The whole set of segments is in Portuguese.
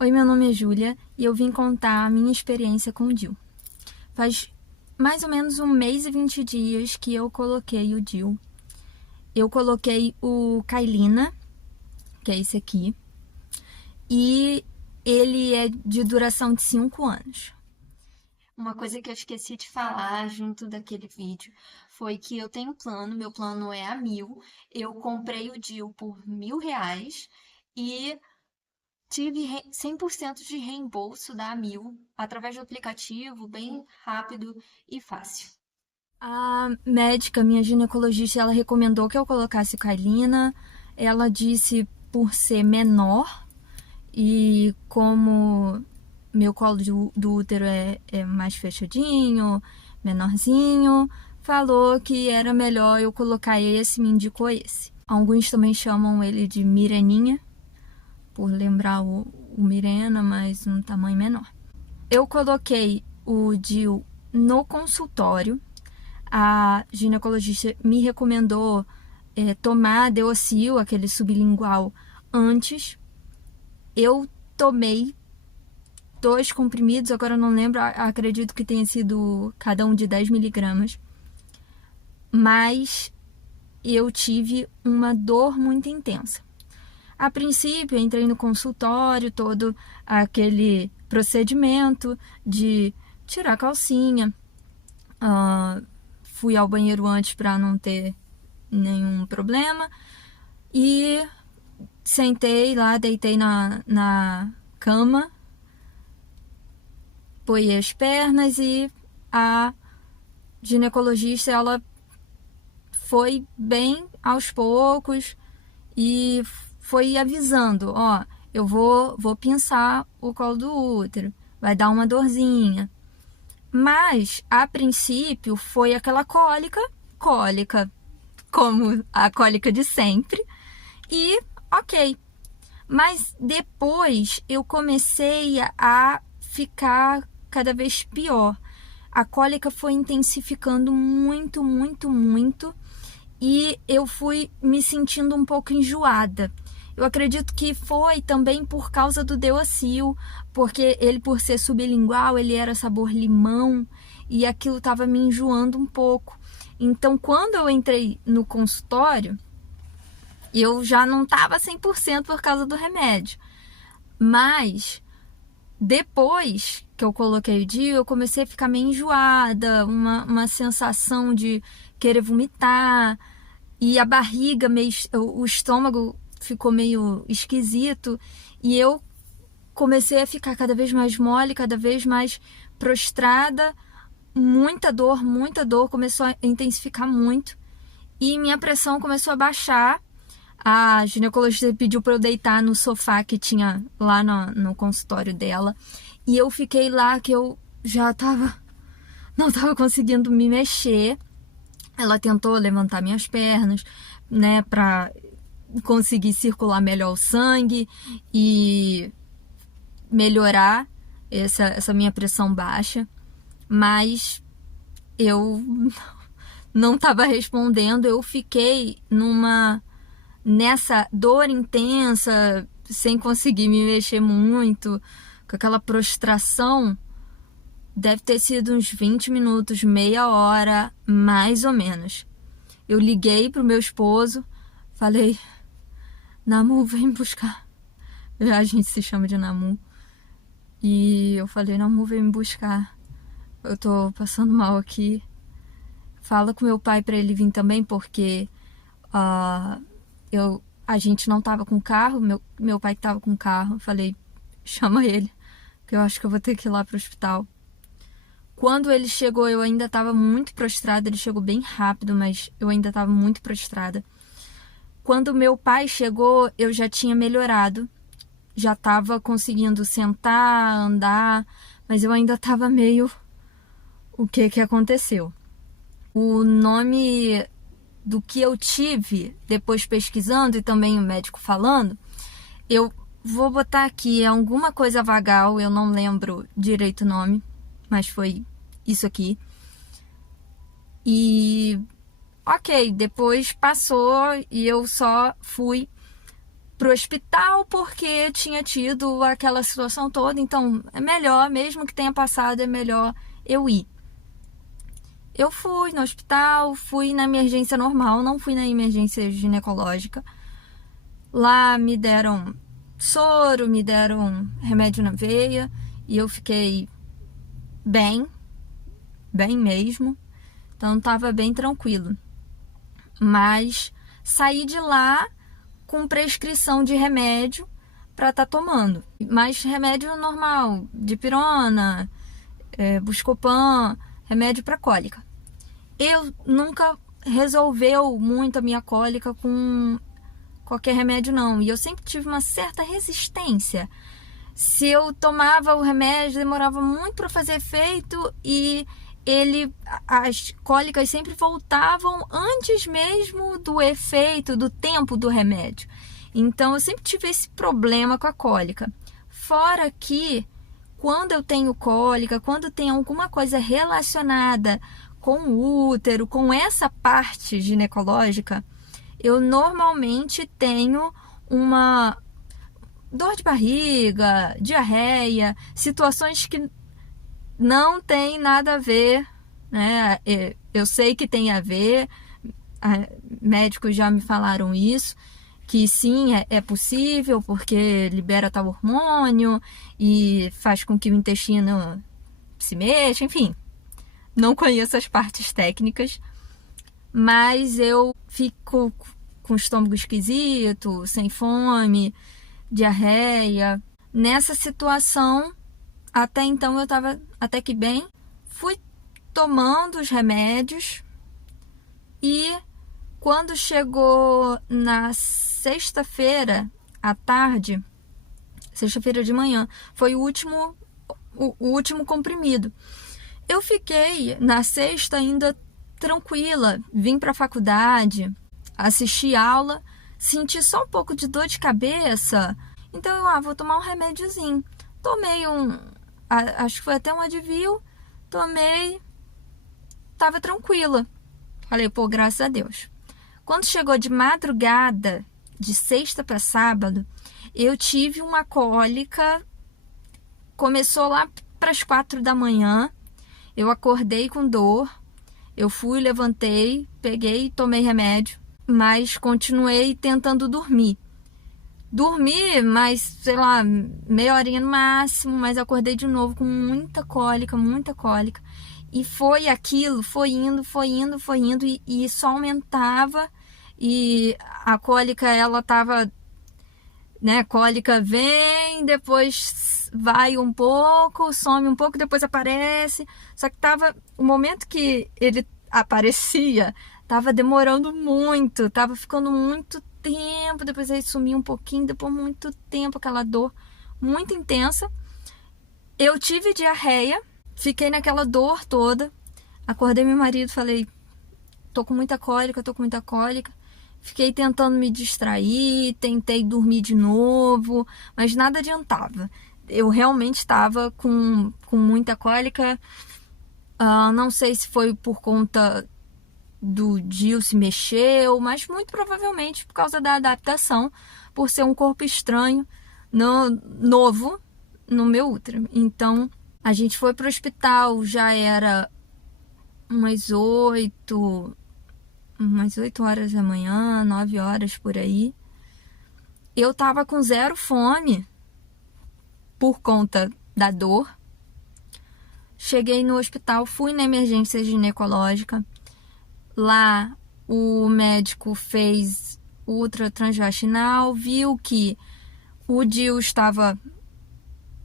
Oi, meu nome é Júlia e eu vim contar a minha experiência com o DIU. Faz mais ou menos 1 mês e 20 dias que eu coloquei o DIU. Eu coloquei o Kailina, que é esse aqui, e ele é de duração de 5 anos. Uma coisa que eu esqueci de falar junto daquele vídeo foi que eu tenho um plano, meu plano é a 1.000. Eu comprei o DIU por R$ 1.000 e tive 100% de reembolso da 1.000 através do aplicativo, bem rápido e fácil. A médica, minha ginecologista, ela recomendou que eu colocasse Kailina. Ela disse por ser menor e como meu colo do útero é mais fechadinho, menorzinho, falou que era melhor eu colocar esse, me indicou esse. Alguns também chamam ele de Mireninha, por lembrar o Mirena, mas um tamanho menor. Eu coloquei o DIU no consultório. A ginecologista me recomendou tomar Deocil, aquele sublingual, antes. Eu tomei 2 comprimidos, agora eu não lembro, acredito que tenha sido cada um de 10 miligramas. Mas eu tive uma dor muito intensa. A princípio, entrei no consultório, todo aquele procedimento de tirar a calcinha. Fui ao banheiro antes para não ter nenhum problema. E sentei lá, deitei na cama, apoiei as pernas e a ginecologista, ela foi bem aos poucos e foi avisando, ó, eu vou pinçar o colo do útero, vai dar uma dorzinha. Mas, a princípio, foi aquela cólica, como a cólica de sempre, e ok. Mas depois eu comecei a ficar cada vez pior. A cólica foi intensificando muito, muito, muito, e eu fui me sentindo um pouco enjoada. Eu acredito que foi também por causa do Deocil, porque ele, por ser sublingual, ele era sabor limão e aquilo estava me enjoando um pouco. Então, quando eu entrei no consultório, eu já não estava 100% por causa do remédio. Mas depois que eu coloquei o DIU, eu comecei a ficar meio enjoada, uma sensação de querer vomitar, e a barriga, o estômago ficou meio esquisito, e eu comecei a ficar cada vez mais mole, cada vez mais prostrada, muita dor, começou a intensificar muito, e minha pressão começou a baixar. A ginecologista pediu para eu deitar no sofá que tinha lá no consultório dela, e eu fiquei lá que eu já não tava conseguindo me mexer. Ela tentou levantar minhas pernas, né, para conseguir circular melhor o sangue e melhorar essa minha pressão baixa, mas eu não estava respondendo. Eu fiquei nessa dor intensa, sem conseguir me mexer muito, com aquela prostração. Deve ter sido uns 20 minutos, meia hora, mais ou menos. Eu liguei pro meu esposo, falei, Namu, vem me buscar. A gente se chama de Namu. E eu falei, Namu, vem me buscar. Eu tô passando mal aqui. Fala com meu pai pra ele vir também, porque a gente não tava com carro, meu pai que tava com carro. Falei, chama ele, que eu acho que eu vou ter que ir lá pro hospital. Quando ele chegou, eu ainda estava muito prostrada. Ele chegou bem rápido, mas eu ainda estava muito prostrada. Quando meu pai chegou, eu já tinha melhorado. Já estava conseguindo sentar, andar, mas eu ainda estava meio... O que aconteceu? O nome do que eu tive, depois pesquisando e também o médico falando, eu vou botar aqui alguma coisa vagal, eu não lembro direito o nome, mas foi isso aqui. E ok, depois passou e eu só fui pro hospital porque tinha tido aquela situação toda, então é melhor, mesmo que tenha passado, é melhor eu ir. Eu fui no hospital, fui na emergência normal, não fui na emergência ginecológica. Lá me deram soro, me deram remédio na veia e eu fiquei bem mesmo. Então tava bem tranquilo. Mas saí de lá com prescrição de remédio para estar tomando. Mas remédio normal, dipirona, Buscopan, remédio para cólica. Eu nunca resolveu muito a minha cólica com qualquer remédio, não. E eu sempre tive uma certa resistência. Se eu tomava o remédio, demorava muito para fazer efeito e as cólicas sempre voltavam antes mesmo do efeito, do tempo do remédio. Então eu sempre tive esse problema com a cólica. Fora que quando eu tenho cólica, quando tem alguma coisa relacionada com o útero, com essa parte ginecológica, eu normalmente tenho uma dor de barriga, diarreia, situações que não tem nada a ver, né? Eu sei que tem a ver, médicos já me falaram isso, que sim, é possível, porque libera tal hormônio e faz com que o intestino se mexa, enfim. Não conheço as partes técnicas, mas eu fico com o estômago esquisito, sem fome, diarreia. Nessa situação, até então eu estava até que bem. Fui tomando os remédios e quando chegou na sexta-feira à tarde, sexta-feira de manhã, foi o último comprimido. Eu fiquei na sexta ainda tranquila, vim para a faculdade, assisti aula, senti só um pouco de dor de cabeça, então eu vou tomar um remédiozinho. Tomei acho que foi até um Advil, tomei, tava tranquila. Falei, pô, graças a Deus. Quando chegou de madrugada, de sexta para sábado, eu tive uma cólica, começou lá para as 4 da manhã, eu acordei com dor, eu fui, levantei, peguei e tomei remédio, mas continuei tentando dormir. Dormi, mas, sei lá, meia horinha no máximo, mas acordei de novo com muita cólica. E foi aquilo, foi indo, e só aumentava. E a cólica, ela tava, né, cólica vem, depois vai um pouco, some um pouco, depois aparece. Só que tava, o momento que ele aparecia, tava demorando muito, tava ficando muito tempo, depois aí sumia um pouquinho, depois muito tempo, aquela dor muito intensa. Eu tive diarreia, fiquei naquela dor toda, acordei meu marido, falei, tô com muita cólica, fiquei tentando me distrair, tentei dormir de novo, mas nada adiantava. Eu realmente estava com muita cólica, não sei se foi por conta do DIU se mexeu, mas muito provavelmente por causa da adaptação, por ser um corpo estranho, novo no meu útero. Então, a gente foi pro hospital, já era umas 8 horas da manhã, 9 horas por aí. Eu tava com zero fome por conta da dor. Cheguei no hospital, fui na emergência ginecológica. Lá o médico fez ultra transvaginal, viu que o DIU estava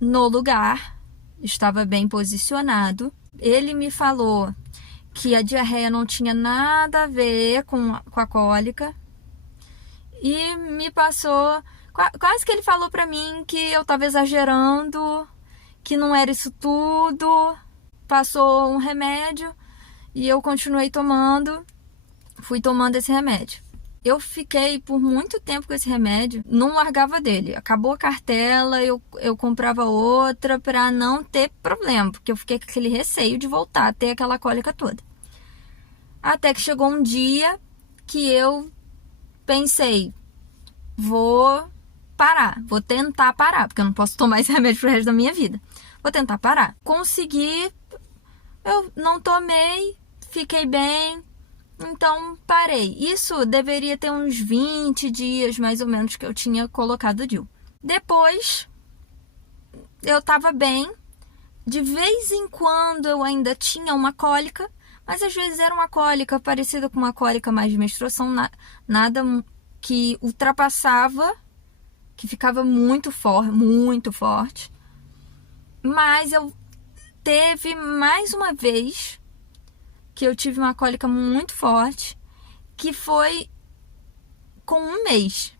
no lugar, estava bem posicionado. Ele me falou que a diarreia não tinha nada a ver com a cólica e me passou, quase que ele falou para mim que eu estava exagerando, que não era isso tudo. Passou um remédio e eu continuei tomando, fui tomando esse remédio. Eu fiquei por muito tempo com esse remédio, não largava dele. Acabou a cartela, eu comprava outra para não ter problema, porque eu fiquei com aquele receio de voltar a ter aquela cólica toda. Até que chegou um dia que eu pensei, vou parar, vou tentar parar, porque eu não posso tomar esse remédio pro resto da minha vida. Vou tentar parar. Consegui, eu não tomei, fiquei bem, então parei. Isso deveria ter uns 20 dias, mais ou menos, que eu tinha colocado o DIU. Depois, eu tava bem. De vez em quando eu ainda tinha uma cólica, mas às vezes era uma cólica parecida com uma cólica mais de menstruação, nada que ultrapassava, que ficava muito forte. Mas eu teve mais uma vez que eu tive uma cólica muito forte, que foi com um mês.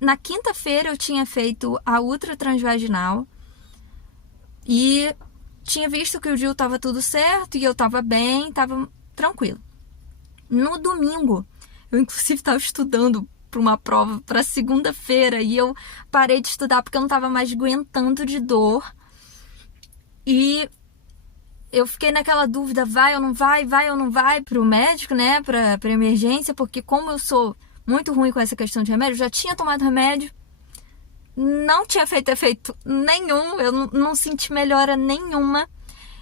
Na quinta-feira eu tinha feito a ultra transvaginal e tinha visto que o DIU estava tudo certo e eu estava bem, estava tranquilo. No domingo, eu inclusive estava estudando para uma prova para segunda-feira e eu parei de estudar porque eu não estava mais aguentando de dor. E eu fiquei naquela dúvida, vai ou não vai pro médico, né, pra emergência, porque como eu sou muito ruim com essa questão de remédio, já tinha tomado remédio, não tinha feito efeito nenhum, eu não senti melhora nenhuma,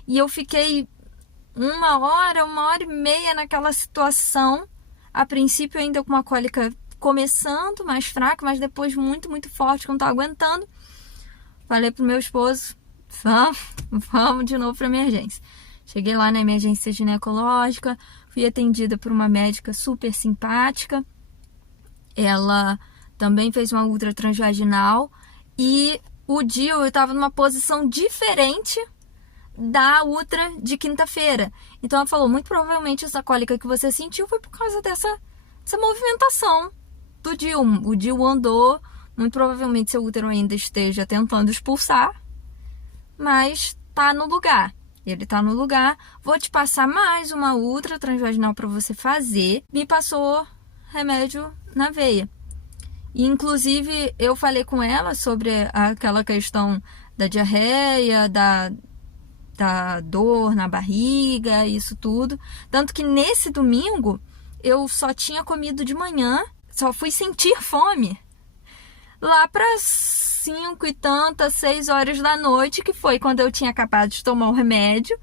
e eu fiquei uma hora e meia naquela situação, a princípio ainda com uma cólica começando, mais fraca, mas depois muito, muito forte, que eu não tava aguentando. Falei pro meu esposo, vamos de novo para emergência. Cheguei lá na emergência ginecológica, fui atendida por uma médica super simpática. Ela também fez uma ultra transvaginal e o DIU eu estava numa posição diferente da ultra de quinta-feira. Então ela falou, muito provavelmente essa cólica que você sentiu foi por causa dessa movimentação do DIU. O DIU andou, muito provavelmente seu útero ainda esteja tentando expulsar, mas tá no lugar. Ele tá no lugar. Vou te passar mais uma ultra transvaginal para você fazer. Me passou remédio na veia. E, inclusive, eu falei com ela sobre aquela questão da diarreia, da dor na barriga, isso tudo. Tanto que nesse domingo, eu só tinha comido de manhã, só fui sentir fome lá para 5 e tantas, 6 horas da noite, que foi quando eu tinha acabado de tomar o remédio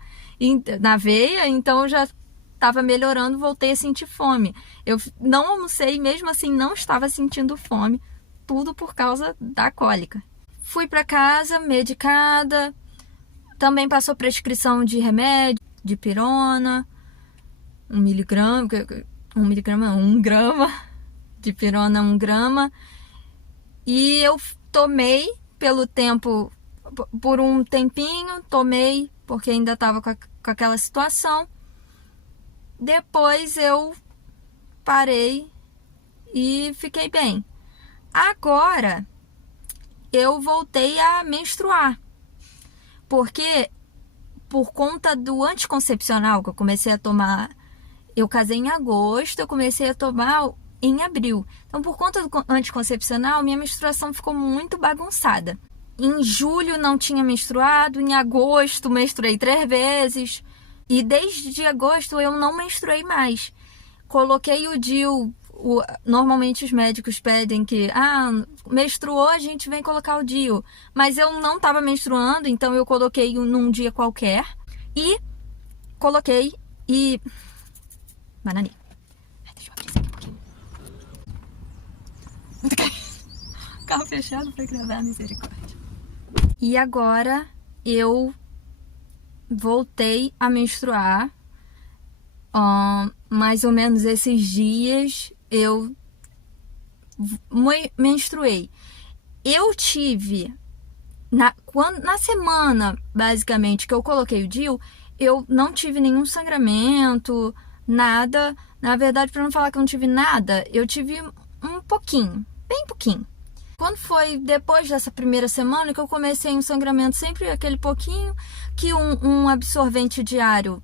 na veia, então eu já estava melhorando, voltei a sentir fome. Eu não almocei, mesmo assim não estava sentindo fome, tudo por causa da cólica. Fui para casa, medicada, também passou prescrição de remédio, de pirona, 1 grama, de pirona 1 grama, e eu tomei por um tempinho, tomei porque ainda estava com aquela situação. Depois eu parei e fiquei bem. Agora eu voltei a menstruar, porque por conta do anticoncepcional que eu comecei a tomar, eu casei em agosto, eu comecei a tomar em abril. Então, por conta do anticoncepcional, minha menstruação ficou muito bagunçada. Em julho não tinha menstruado, em agosto menstruei 3 vezes. E desde agosto eu não menstruei mais. Coloquei o DIU, normalmente os médicos pedem que, menstruou, a gente vem colocar o DIU. Mas eu não estava menstruando, então eu coloquei num dia qualquer. E coloquei e... Bananinha. Deixa eu abrir isso aqui um pouquinho. Carro fechado para gravar, misericórdia. E agora eu voltei a menstruar. Mais ou menos esses dias eu menstruei. Eu tive na semana, basicamente, que eu coloquei o DIU, eu não tive nenhum sangramento, nada. Na verdade, para não falar que eu não tive nada, eu tive um pouquinho, bem pouquinho. Quando foi depois dessa primeira semana que eu comecei um sangramento, sempre aquele pouquinho, que um absorvente diário,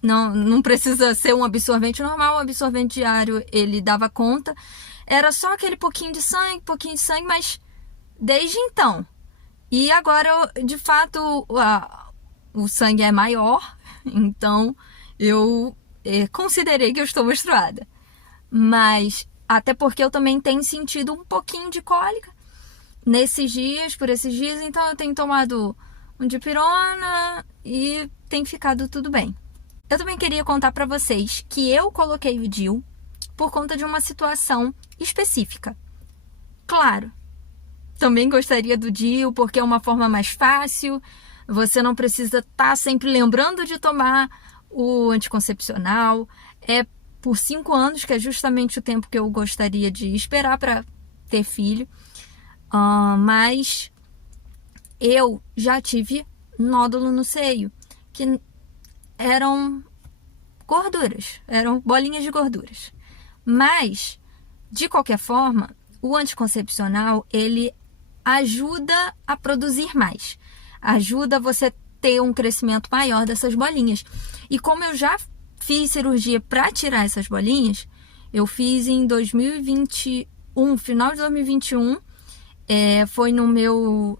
não precisa ser um absorvente normal, um absorvente diário ele dava conta, era só aquele pouquinho de sangue, mas desde então. E agora, de fato, o sangue é maior, então eu considerei que eu estou menstruada. Mas Até porque eu também tenho sentido um pouquinho de cólica por esses dias, então eu tenho tomado um dipirona e tem ficado tudo bem. Eu também queria contar para vocês que eu coloquei o DIU por conta de uma situação específica. Claro, também gostaria do DIU porque é uma forma mais fácil, você não precisa estar sempre lembrando de tomar o anticoncepcional. É por 5 anos, que é justamente o tempo que eu gostaria de esperar para ter filho. Mas eu já tive nódulo no seio, que eram gorduras, eram bolinhas de gorduras. Mas, de qualquer forma, o anticoncepcional, ele ajuda a produzir mais. Ajuda você ter um crescimento maior dessas bolinhas. E como eu já fiz cirurgia para tirar essas bolinhas, eu fiz em 2021, final de 2021, foi no meu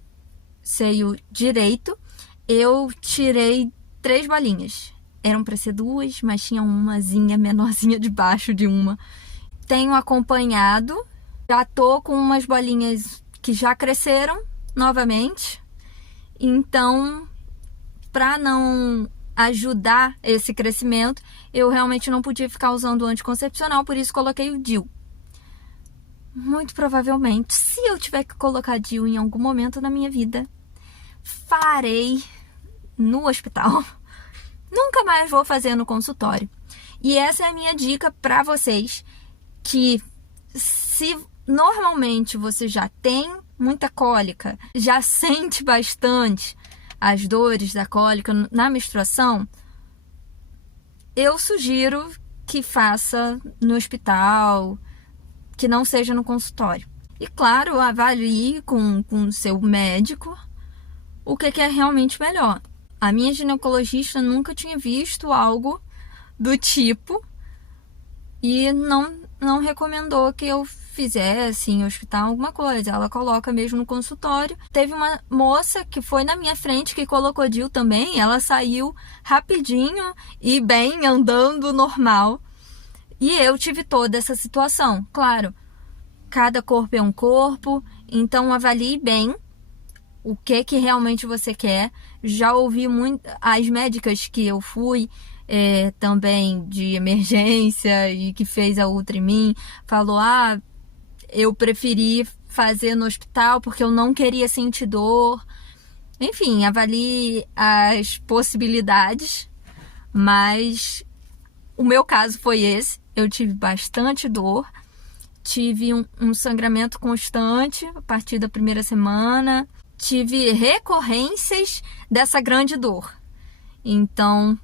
seio direito, eu tirei 3 bolinhas. Eram para ser 2, mas tinha umazinha menorzinha debaixo de uma. Tenho acompanhado, já tô com umas bolinhas que já cresceram novamente. Então, para não ajudar esse crescimento, eu realmente não podia ficar usando o anticoncepcional, por isso coloquei o DIU. Muito provavelmente, se eu tiver que colocar DIU em algum momento da minha vida, farei no hospital. Nunca mais vou fazer no consultório. E essa é a minha dica para vocês, que se normalmente você já tem muita cólica, já sente bastante as dores da cólica na menstruação, eu sugiro que faça no hospital, que não seja no consultório. E claro, avalie com o seu médico o que é realmente melhor. A minha ginecologista nunca tinha visto algo do tipo e não recomendou que eu fizesse em hospital alguma coisa. Ela coloca mesmo no consultório. Teve uma moça que foi na minha frente que colocou DIU também. Ela saiu rapidinho e bem, andando normal. E eu tive toda essa situação. Claro, cada corpo é um corpo, então avalie bem o que realmente você quer. Já ouvi muito as médicas que eu fui também de emergência e que fez a ultra em mim, falou, eu preferi fazer no hospital porque eu não queria sentir dor. Enfim, avalie as possibilidades, mas o meu caso foi esse. Eu tive bastante dor, tive um sangramento constante a partir da primeira semana, tive recorrências dessa grande dor. Então,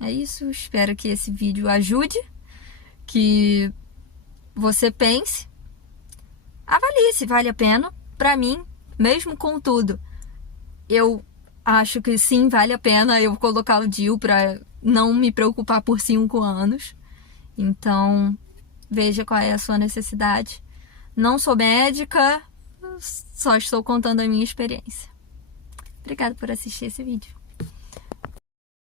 é isso. Espero que esse vídeo ajude, que você pense, avalie se vale a pena. Para mim, mesmo com tudo, eu acho que sim, vale a pena eu colocar o DIU para não me preocupar por 5 anos. Então, veja qual é a sua necessidade. Não sou médica, só estou contando a minha experiência. Obrigada por assistir esse vídeo.